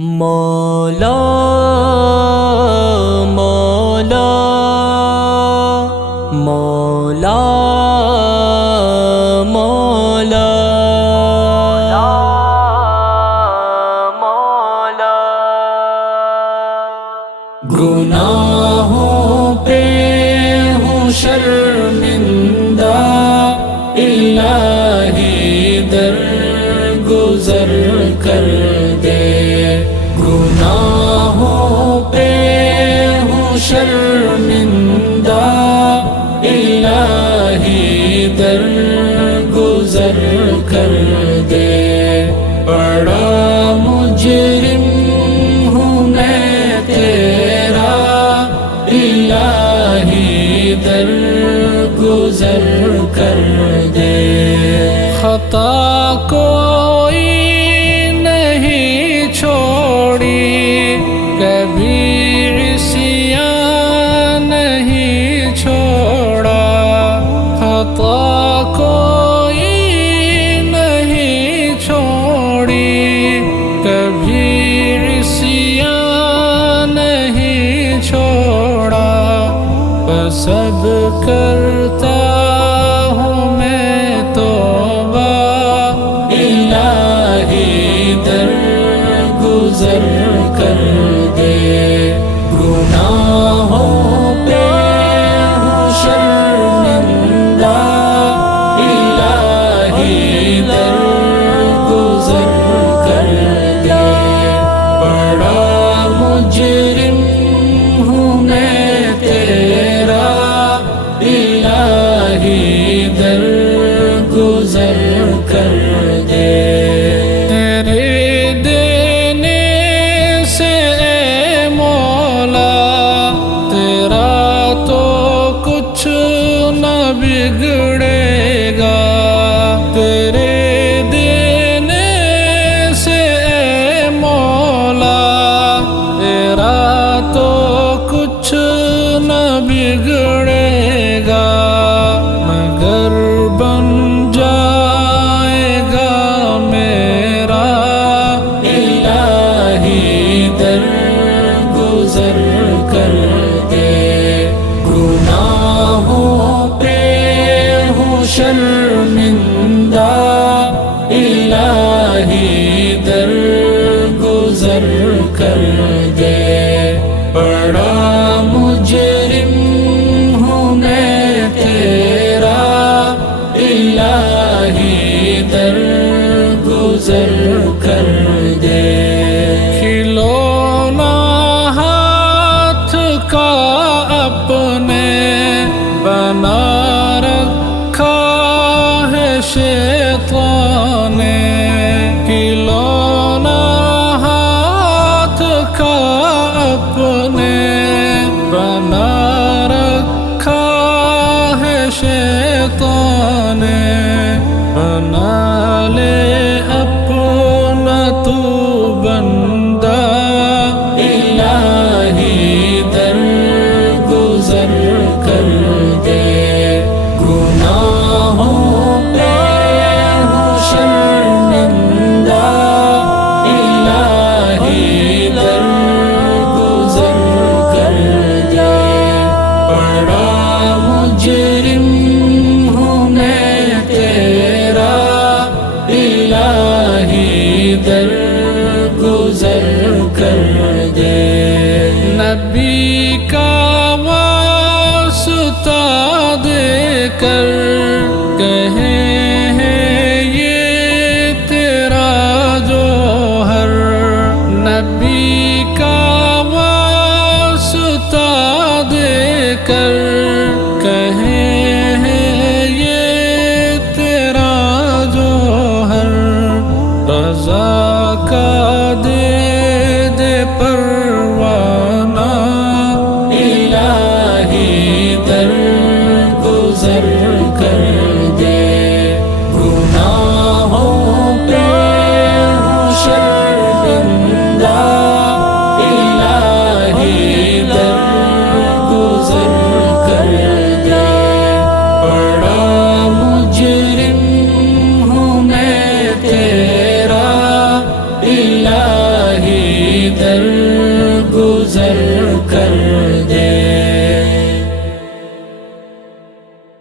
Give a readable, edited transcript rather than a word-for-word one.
مولا مولا مولا مولا مولا گناہوں پہ ہوں شرمندہ، الہی درگزر کر دے۔ گناہوں پہ ہوں شرمندہ، الہی درگزر کر دے۔ بڑا مجرم ہوں میں تیرا، الہی درگزر کر دے۔ خطا کوئی نہیں چھوڑی، کبھی عصیان نہیں چھوڑا۔ خطا کوئی نہیں چھوڑی، کبھی عصیان نہیں چھوڑا۔ بس اب کرتا ہوں میں توبہ، الہی درگزر کر دے۔ گناہوں پہ ہوں شرمندہ، الہی درگزر کر دے۔ بڑا مجرم ہوں میں تیرا، الہی درگزر کر دے۔ تیرے دینے سے اے مولا، تیرا تو کچھ نہ بگڑے گا۔ تیرے دینے سے اے مولا، تیرا تو کچھ نہ بگڑے گا، مگر بن جائے گا میرا، الہی درگزر کر دے۔ گناہوں پہ ہوں شرمندہ، الہی درگزر کر دے۔ بڑا مجرم ہوں میں تیرا، الہی درگزر کر دے۔ کھلونا ہاتھ کا اپنے بنا رکھا ہے شیطان نے۔ کھلونا ہاتھ کا اپنے بنا رکھا ہے شیطان نے۔ بنا لے اپنا تو بندہ، الہی درگزر کر دے۔ گناہوں پہ ہوں شرمندہ، الہی درگزر کر دے۔ بڑا مجرم ہوں میں تیرا، الہی درگزر کر دے۔ نبی کا واسطہ دے کر کہیں